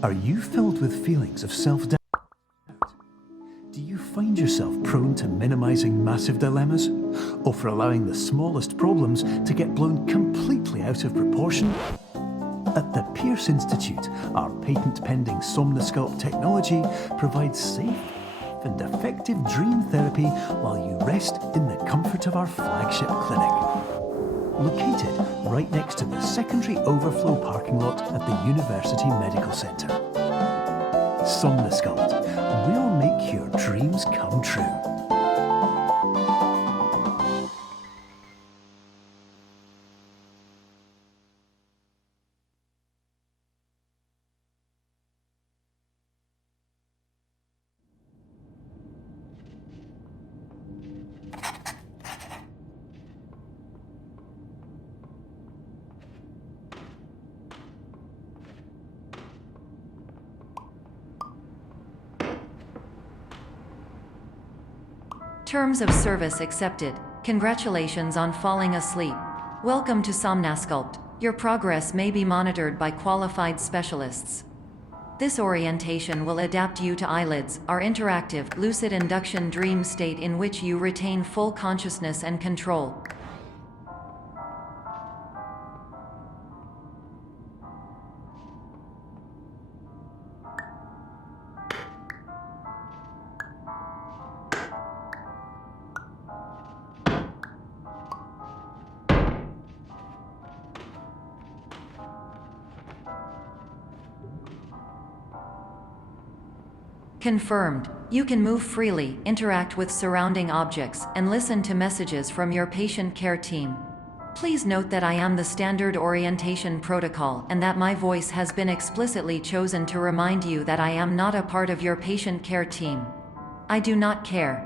Are you filled with feelings of self-doubt? Do you find yourself prone to minimizing massive dilemmas? Or for allowing the smallest problems to get blown completely out of proportion? At the Pierce Institute, our patent-pending Somnosculpt technology provides safe and effective dream therapy while you rest in the comfort of our flagship clinic. Located right next to the secondary overflow parking lot at the University Medical Centre. Somnosculpt, we'll make your dreams come true. Terms of service accepted. Congratulations on falling asleep. Welcome to Somnosculpt. Your progress may be monitored by qualified specialists. This orientation will adapt you to eyelids, our interactive, lucid induction dream state in which you retain full consciousness and control. Confirmed. You can move freely, interact with surrounding objects, and listen to messages from your patient care team. Please note that I am the standard orientation protocol and that my voice has been explicitly chosen to remind you that I am not a part of your patient care team. I do not care.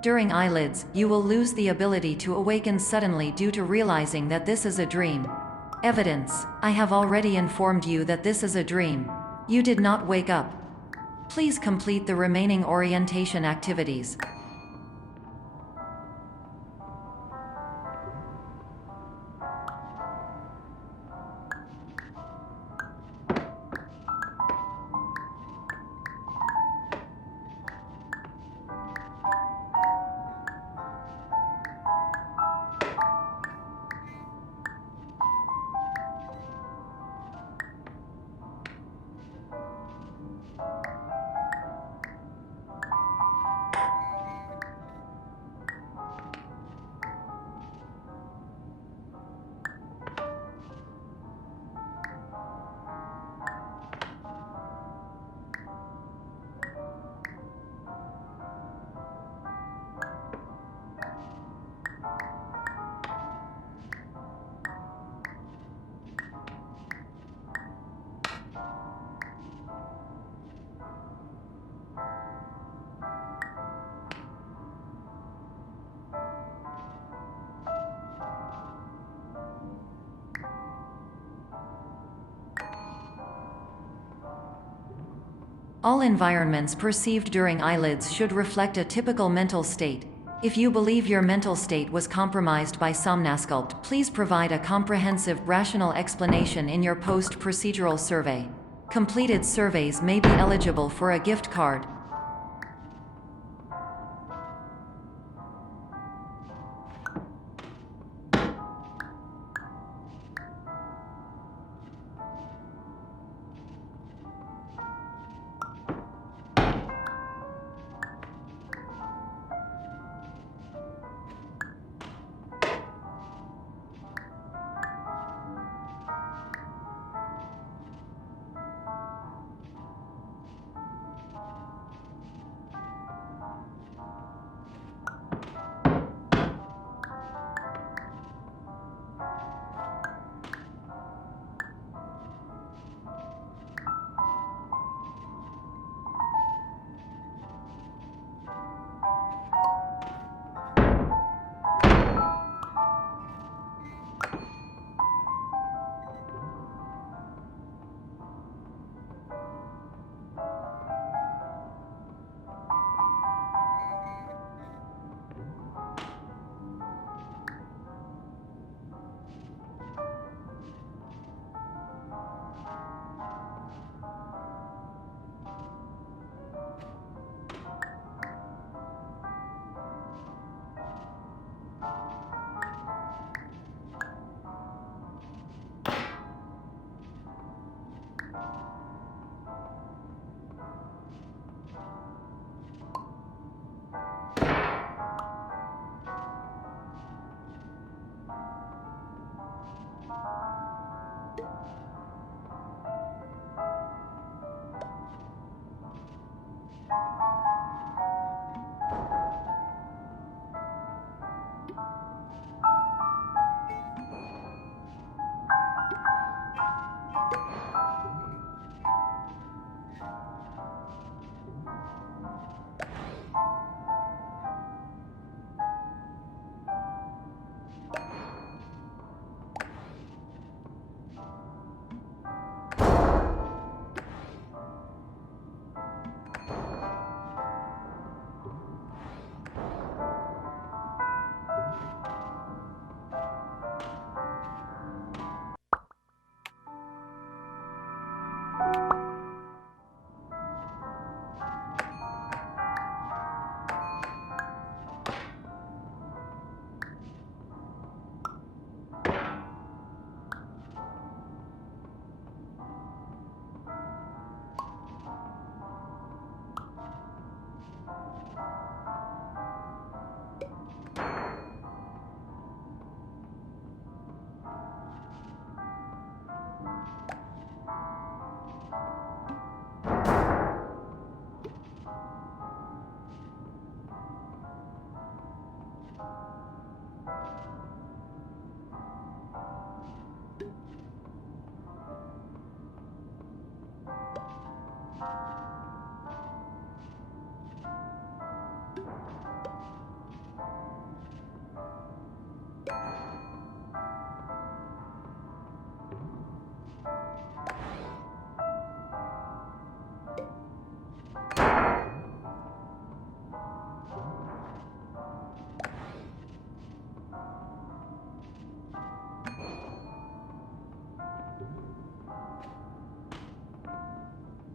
During eyelids, you will lose the ability to awaken suddenly due to realizing that this is a dream. Evidence: I have already informed you that this is a dream. You did not wake up. Please complete the remaining orientation activities. All environments perceived during eyelids should reflect a typical mental state. If you believe your mental state was compromised by Somnosculpt, please provide a comprehensive, rational explanation in your post-procedural survey. Completed surveys may be eligible for a gift card.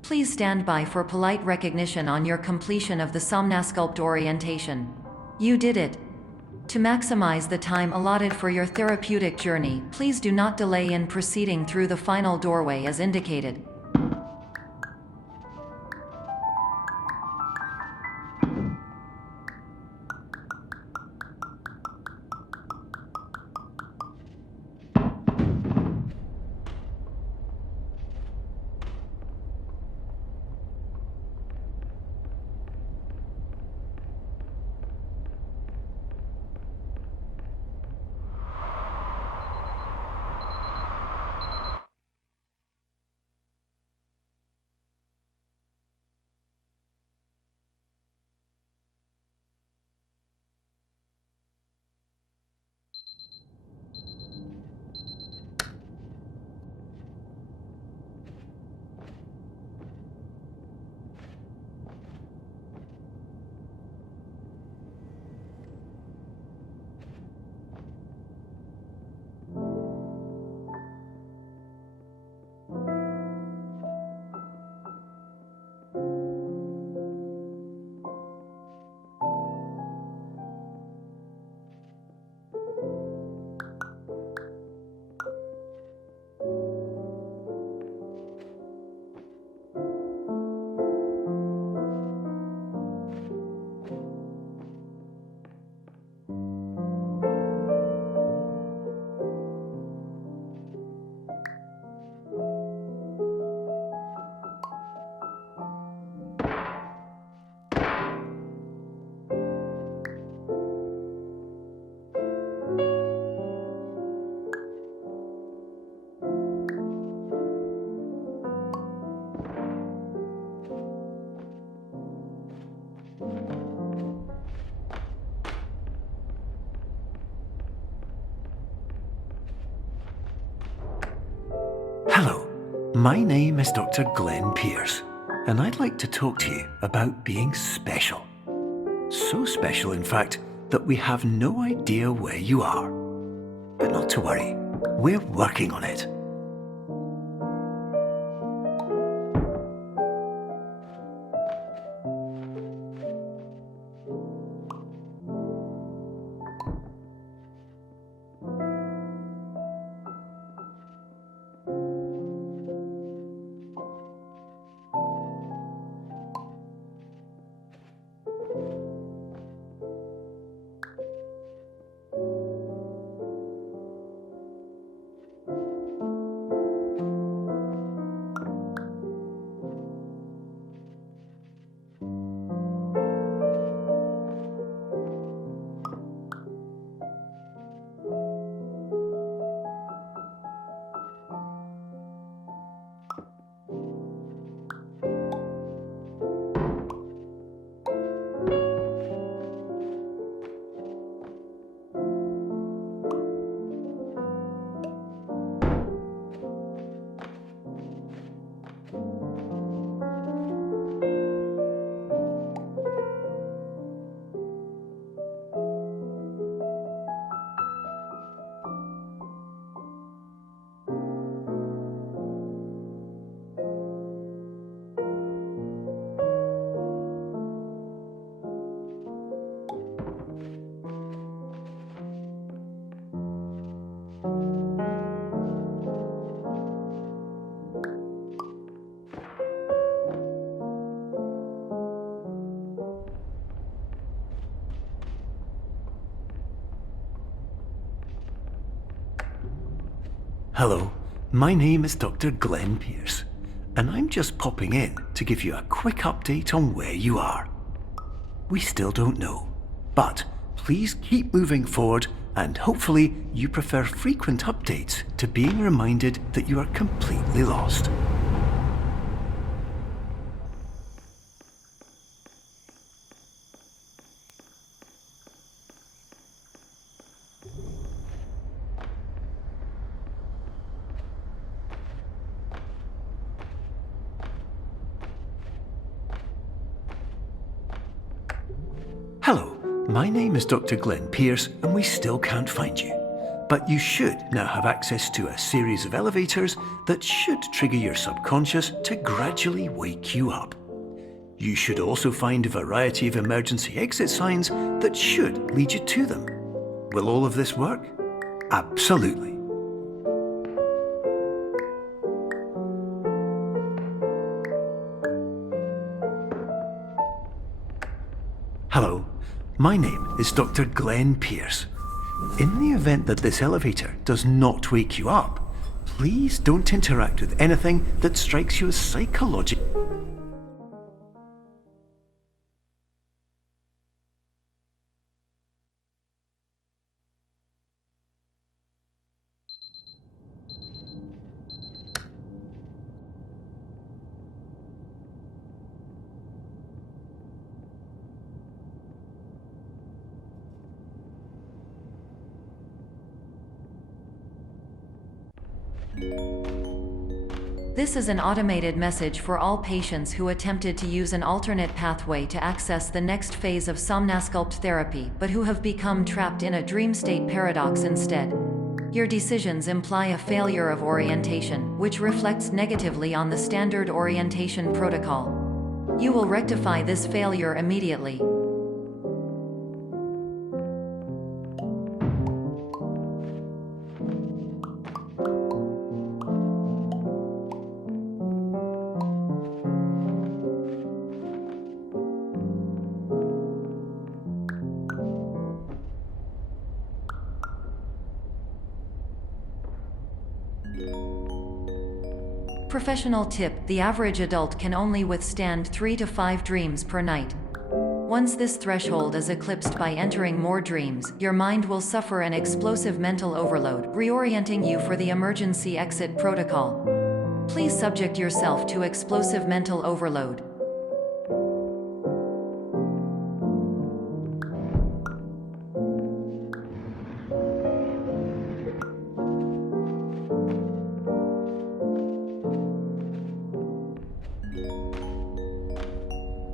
Please stand by for polite recognition on your completion of the Somnasculpt orientation. You did it. To maximize the time allotted for your therapeutic journey, please do not delay in proceeding through the final doorway as indicated. Hello, my name is Dr. Glenn Pierce, and I'd like to talk to you about being special. So special, in fact, that we have no idea where you are. But not to worry, we're working on it. Hello, my name is Dr. Glenn Pierce, and I'm just popping in to give you a quick update on where you are. We still don't know, but please keep moving forward, and hopefully you prefer frequent updates to being reminded that you are completely lost. My name is Dr. Glenn Pierce, and we still can't find you. But you should now have access to a series of elevators that should trigger your subconscious to gradually wake you up. You should also find a variety of emergency exit signs that should lead you to them. Will all of this work? Absolutely. Hello, my name is Dr. Glenn Pierce. In the event that this elevator does not wake you up, please don't interact with anything that strikes you as psychological. This is an automated message for all patients who attempted to use an alternate pathway to access the next phase of Somnasculpt therapy but who have become trapped in a dream state paradox instead. Your decisions imply a failure of orientation, which reflects negatively on the standard orientation protocol. You will rectify this failure immediately. Professional tip: the average adult can only withstand 3 to 5 dreams per night. Once this threshold is eclipsed by entering more dreams, your mind will suffer an explosive mental overload, reorienting you for the emergency exit protocol. Please subject yourself to explosive mental overload.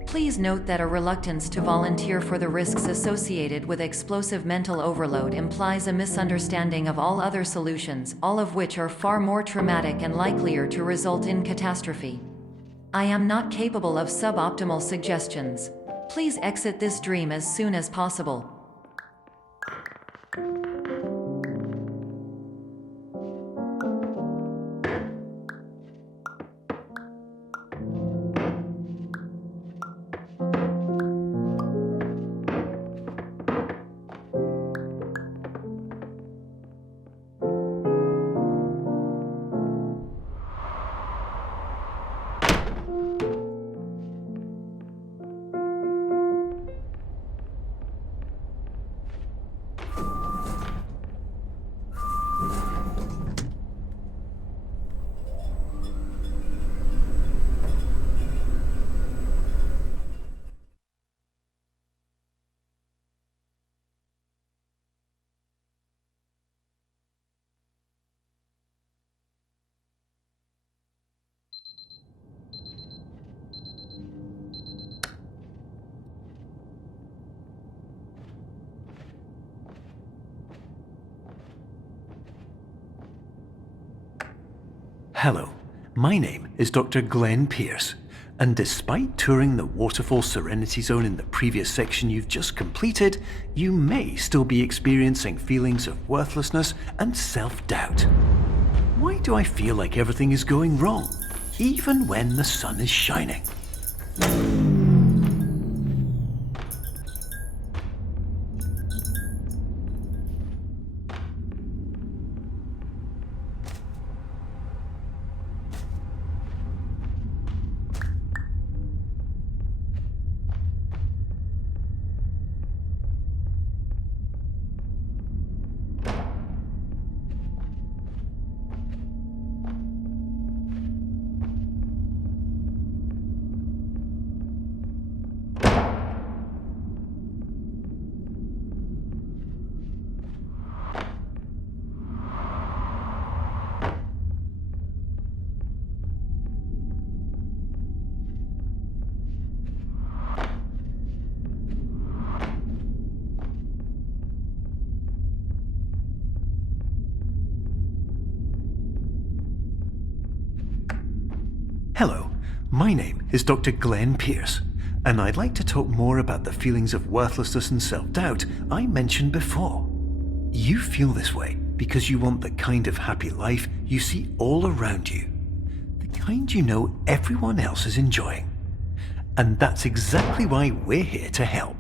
Please note that a reluctance to volunteer for the risks associated with explosive mental overload implies a misunderstanding of all other solutions, all of which are far more traumatic and likelier to result in catastrophe. I am not capable of suboptimal suggestions. Please exit this dream as soon as possible. Hello, my name is Dr. Glenn Pierce, and despite touring the Waterfall Serenity Zone in the previous section you've just completed, you may still be experiencing feelings of worthlessness and self-doubt. Why do I feel like everything is going wrong, even when the sun is shining? Hello, my name is Dr. Glenn Pierce, and I'd like to talk more about the feelings of worthlessness and self-doubt I mentioned before. You feel this way because you want the kind of happy life you see all around you, the kind you know everyone else is enjoying. And that's exactly why we're here to help.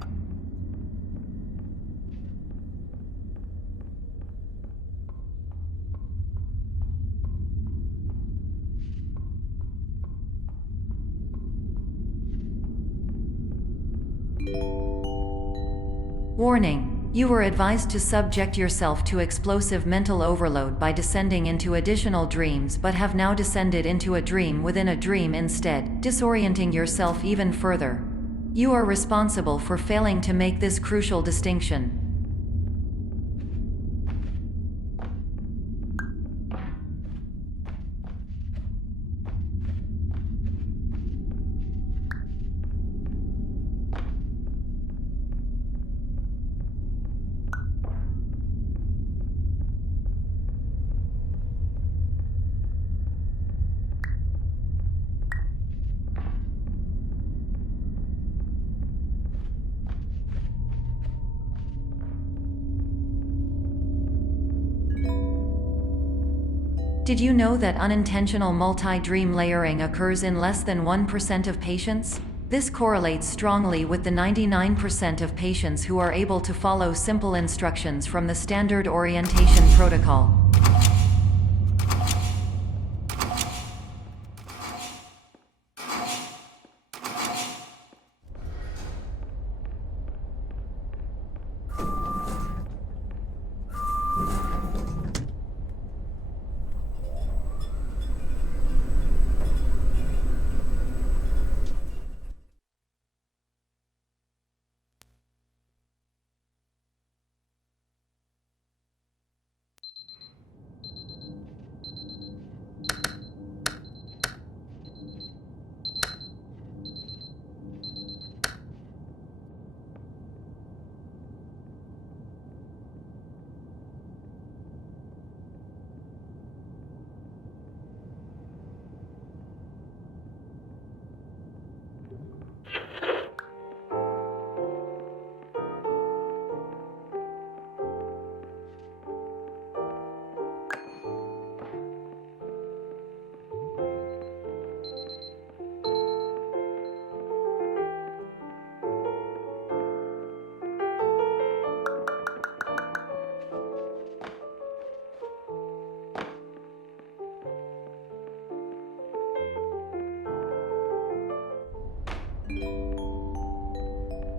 Warning: you were advised to subject yourself to explosive mental overload by descending into additional dreams, but have now descended into a dream within a dream instead, disorienting yourself even further. You are responsible for failing to make this crucial distinction. Did you know that unintentional multi-dream layering occurs in less than 1% of patients? This correlates strongly with the 99% of patients who are able to follow simple instructions from the standard orientation protocol.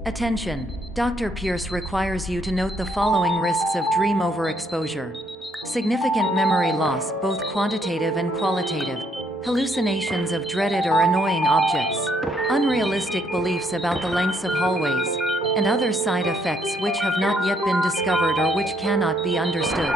Attention! Dr. Pierce requires you to note the following risks of dream overexposure. Significant memory loss, both quantitative and qualitative. Hallucinations of dreaded or annoying objects. Unrealistic beliefs about the lengths of hallways. And other side effects which have not yet been discovered or which cannot be understood.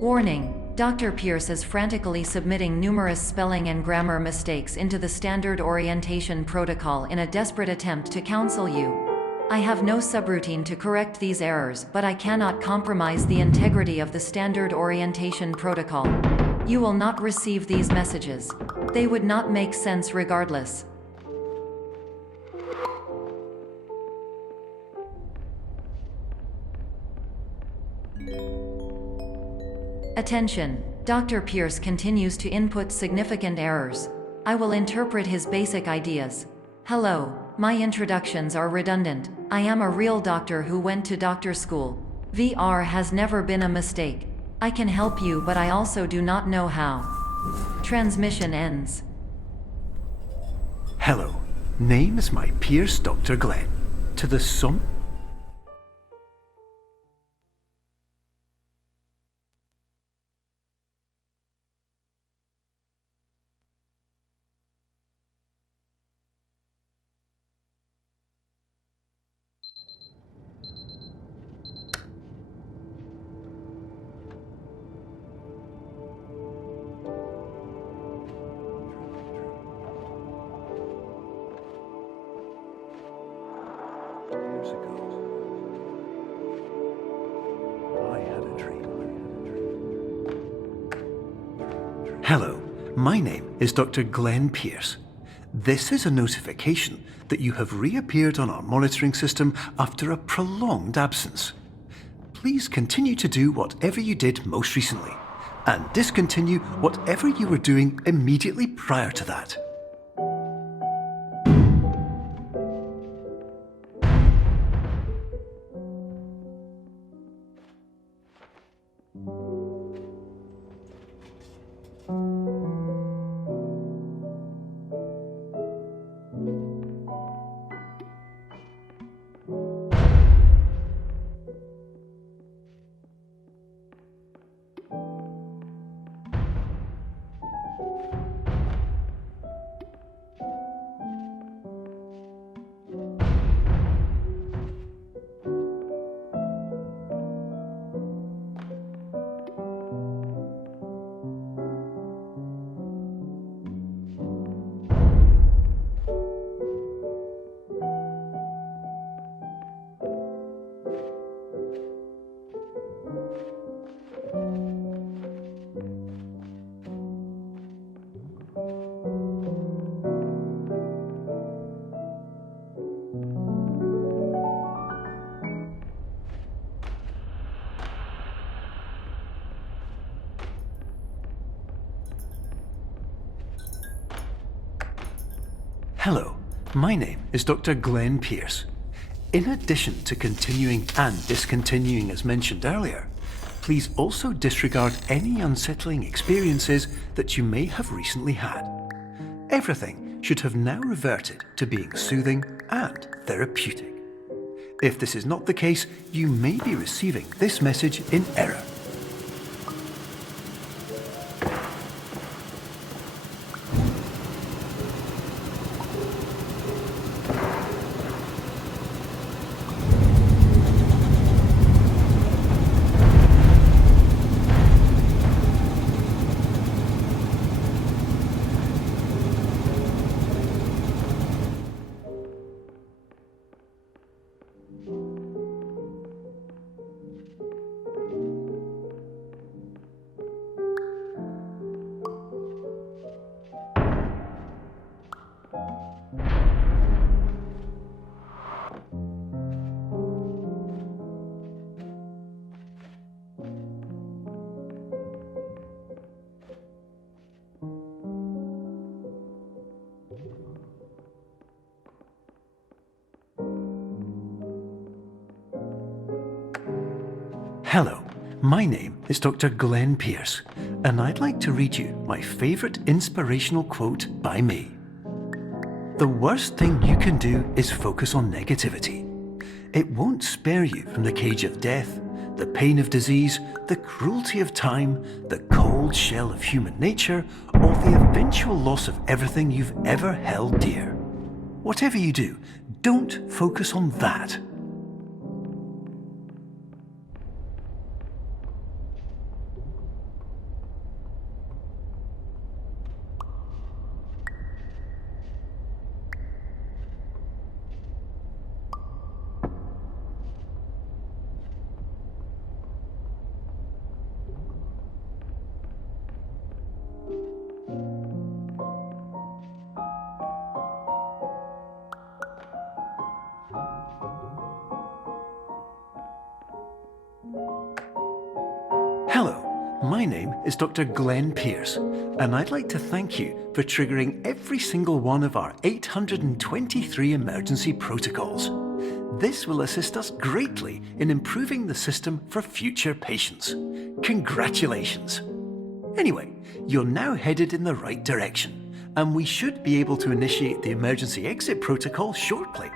Warning: Dr. Pierce is frantically submitting numerous spelling and grammar mistakes into the standard orientation protocol in a desperate attempt to counsel you. I have no subroutine to correct these errors, but I cannot compromise the integrity of the standard orientation protocol. You will not receive these messages. They would not make sense regardless. Attention! Dr. Pierce continues to input significant errors. I will interpret his basic ideas. Hello, my introductions are redundant. I am a real doctor who went to doctor school. VR has never been a mistake. I can help you, but I also do not know how. Transmission ends. Hello, name is my Pierce Dr. Glenn. To the Som... Years ago, I had a dream. Hello, my name is Dr. Glenn Pierce. This is a notification that you have reappeared on our monitoring system after a prolonged absence. Please continue to do whatever you did most recently, and discontinue whatever you were doing immediately prior to that. Hello, my name is Dr. Glenn Pierce. In addition to continuing and discontinuing as mentioned earlier, please also disregard any unsettling experiences that you may have recently had. Everything should have now reverted to being soothing and therapeutic. If this is not the case, you may be receiving this message in error. Hello, my name is Dr. Glenn Pierce, and I'd like to read you my favourite inspirational quote by me. The worst thing you can do is focus on negativity. It won't spare you from the cage of death, the pain of disease, the cruelty of time, the cold shell of human nature, or the eventual loss of everything you've ever held dear. Whatever you do, don't focus on that. Hello, my name is Dr. Glenn Pierce, and I'd like to thank you for triggering every single one of our 823 emergency protocols. This will assist us greatly in improving the system for future patients. Congratulations! Anyway, you're now headed in the right direction, and we should be able to initiate the emergency exit protocol shortly.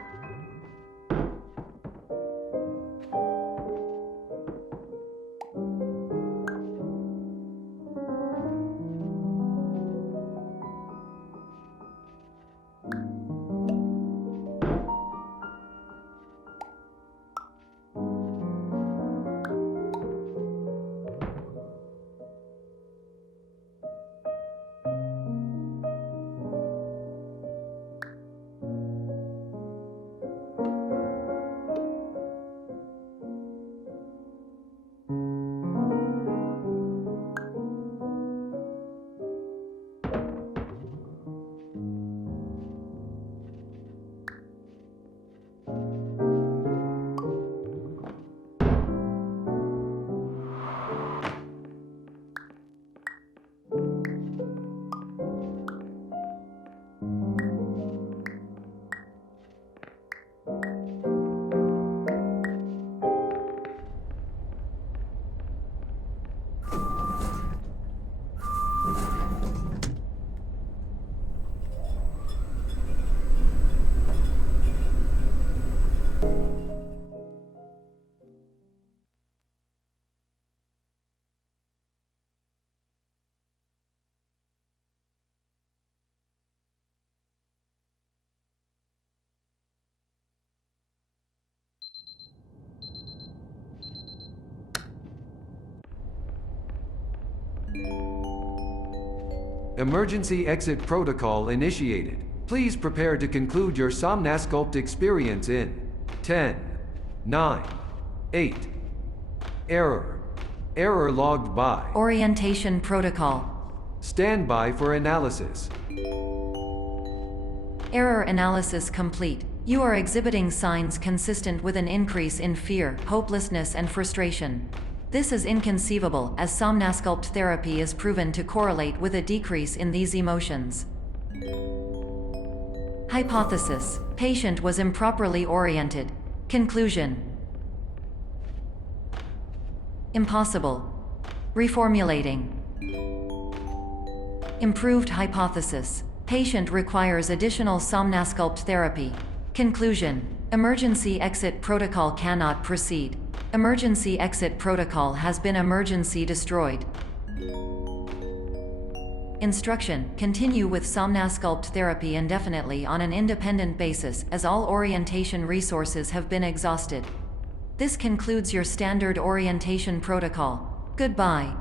Emergency exit protocol initiated. Please prepare to conclude your Somnasculpt experience in 10, 9, 8. Error. Error logged by. Orientation protocol. Stand by for analysis. Error analysis complete. You are exhibiting signs consistent with an increase in fear, hopelessness, and frustration. This is inconceivable, as Somnasculpt therapy is proven to correlate with a decrease in these emotions. Hypothesis: patient was improperly oriented. Conclusion: impossible. Reformulating. Improved hypothesis: patient requires additional Somnasculpt therapy. Conclusion: emergency exit protocol cannot proceed. Emergency exit protocol has been emergency destroyed. Instruction: continue with Somnasculpt therapy indefinitely on an independent basis, as all orientation resources have been exhausted. This concludes your standard orientation protocol. Goodbye.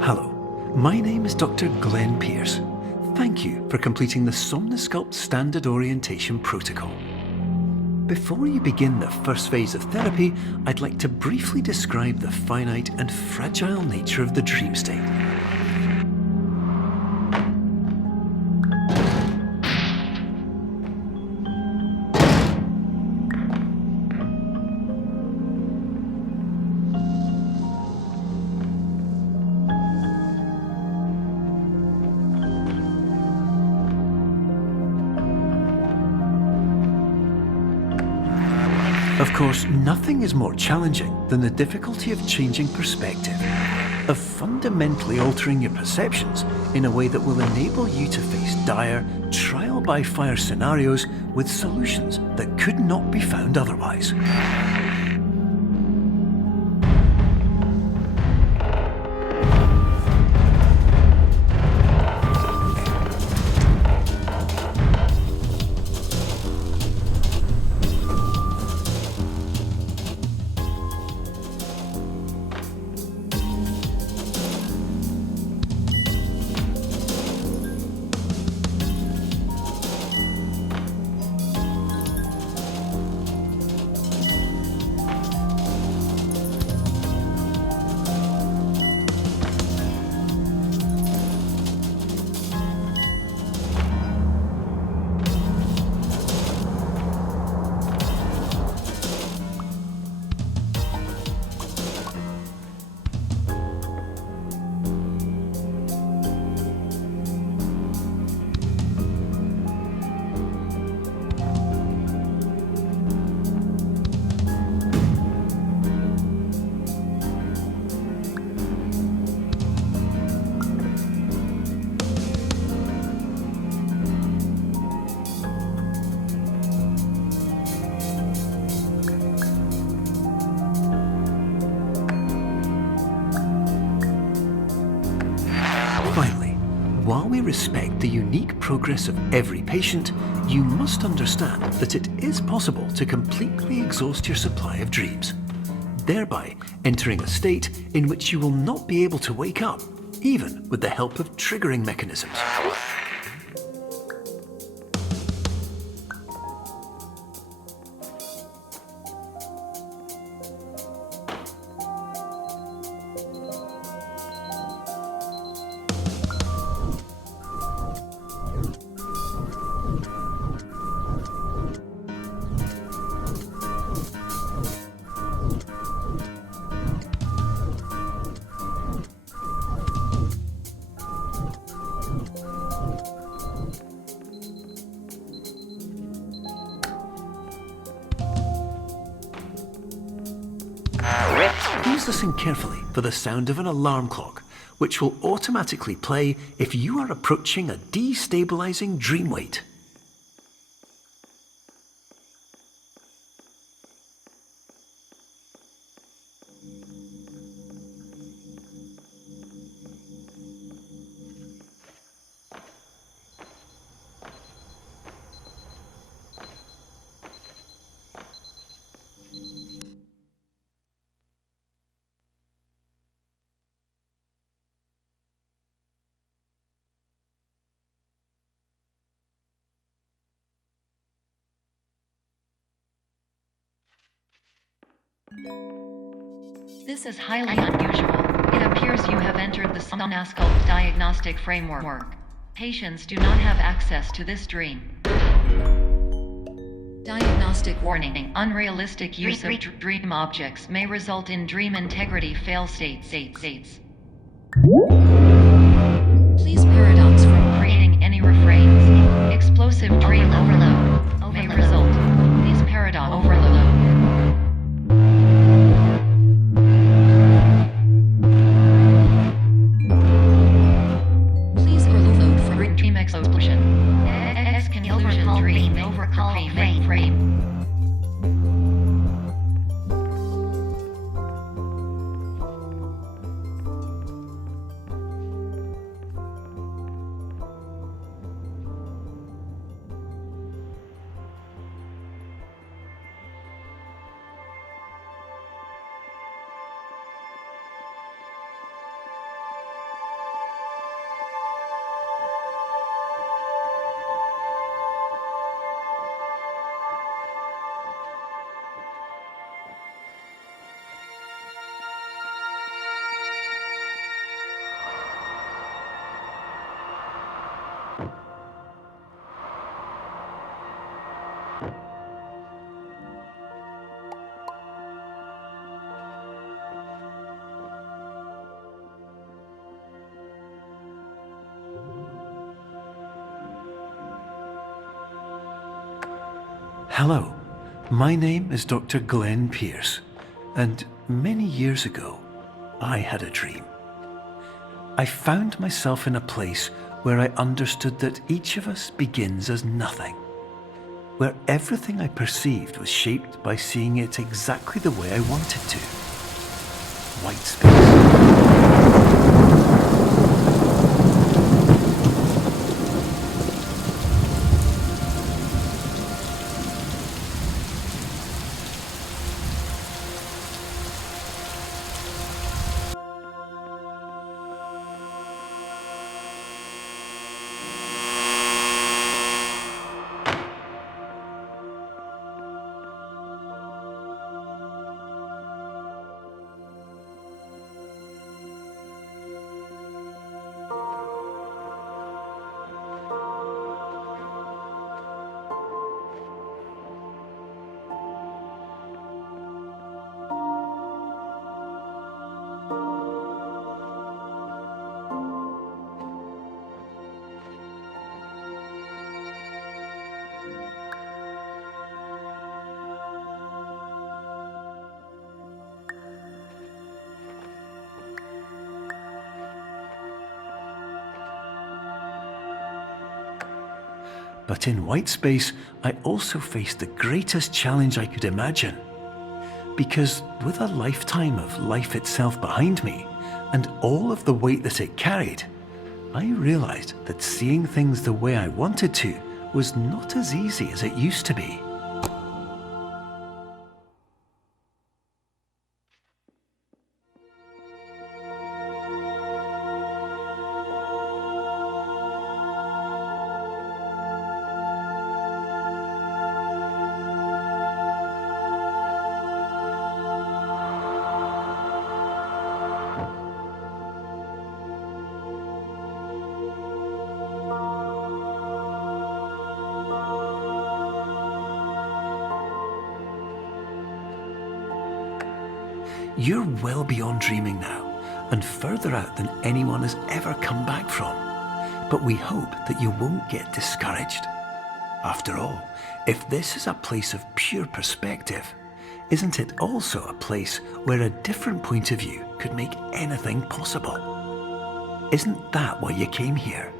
Hello, my name is Dr. Glenn Pierce. Thank you for completing the Somnasculpt Standard Orientation Protocol. Before you begin the first phase of therapy, I'd like to briefly describe the finite and fragile nature of the dream state. Of course, nothing is more challenging than the difficulty of changing perspective. of fundamentally altering your perceptions in a way that will enable you to face dire, trial-by-fire scenarios with solutions that could not be found otherwise. Finally, while we respect the unique progress of every patient, you must understand that it is possible to completely exhaust your supply of dreams, thereby entering a state in which you will not be able to wake up, even with the help of triggering mechanisms. Please listen carefully for the sound of an alarm clock, which will automatically play if you are approaching a destabilizing dream weight. This is highly unusual. It appears you have entered the Somnasculpt diagnostic framework. Patients do not have access to this dream. Diagnostic warning. Unrealistic use of dream objects may result in dream integrity fail states. Please paradox from creating any refrains. Explosive dream overload may result. Please paradox overload. Hello, my name is Dr. Glenn Pierce, and many years ago, I had a dream. I found myself in a place where I understood that each of us begins as nothing, where everything I perceived was shaped by seeing it exactly the way I wanted to. White space. But in white space, I also faced the greatest challenge I could imagine. Because with a lifetime of life itself behind me, and all of the weight that it carried, I realized that seeing things the way I wanted to was not as easy as it used to be. You're well beyond dreaming now, and further out than anyone has ever come back from. But we hope that you won't get discouraged. After all, if this is a place of pure perspective, isn't it also a place where a different point of view could make anything possible? Isn't that why you came here?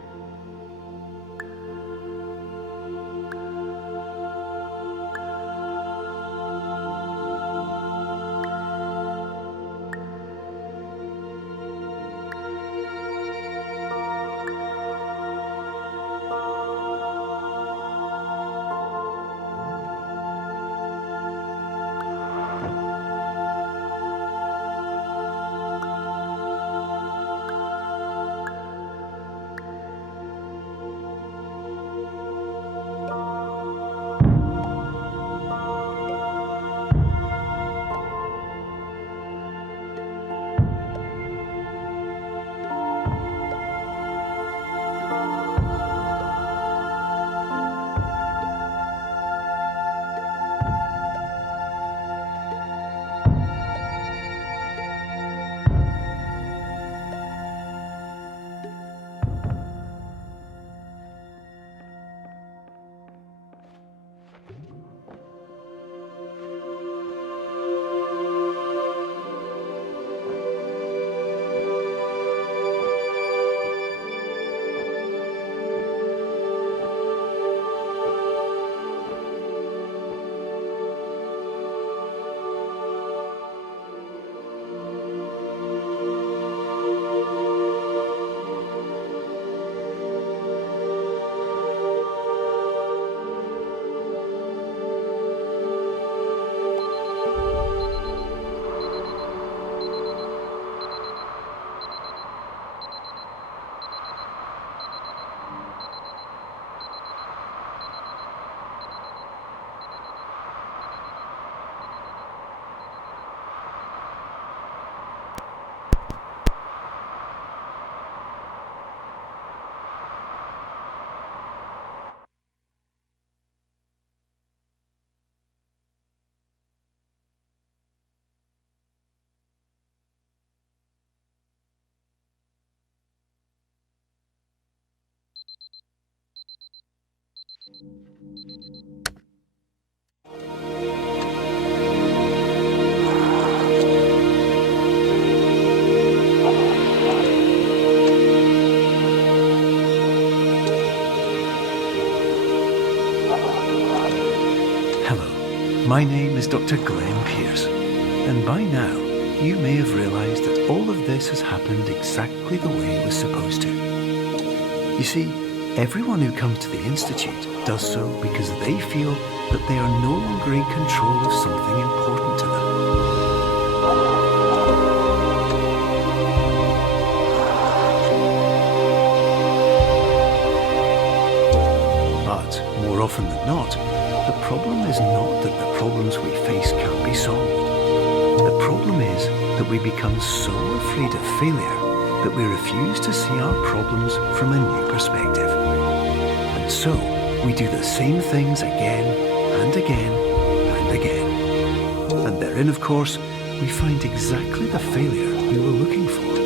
My name is Dr. Glenn Pierce, and by now you may have realised that all of this has happened exactly the way it was supposed to. You see, everyone who comes to the Institute does so because they feel that they are no longer in control of something important to them. But more often than not, the problem is not that the problems we face can't be solved. The problem is that we become so afraid of failure that we refuse to see our problems from a new perspective. And so, we do the same things again and again and again. And therein, of course, we find exactly the failure we were looking for.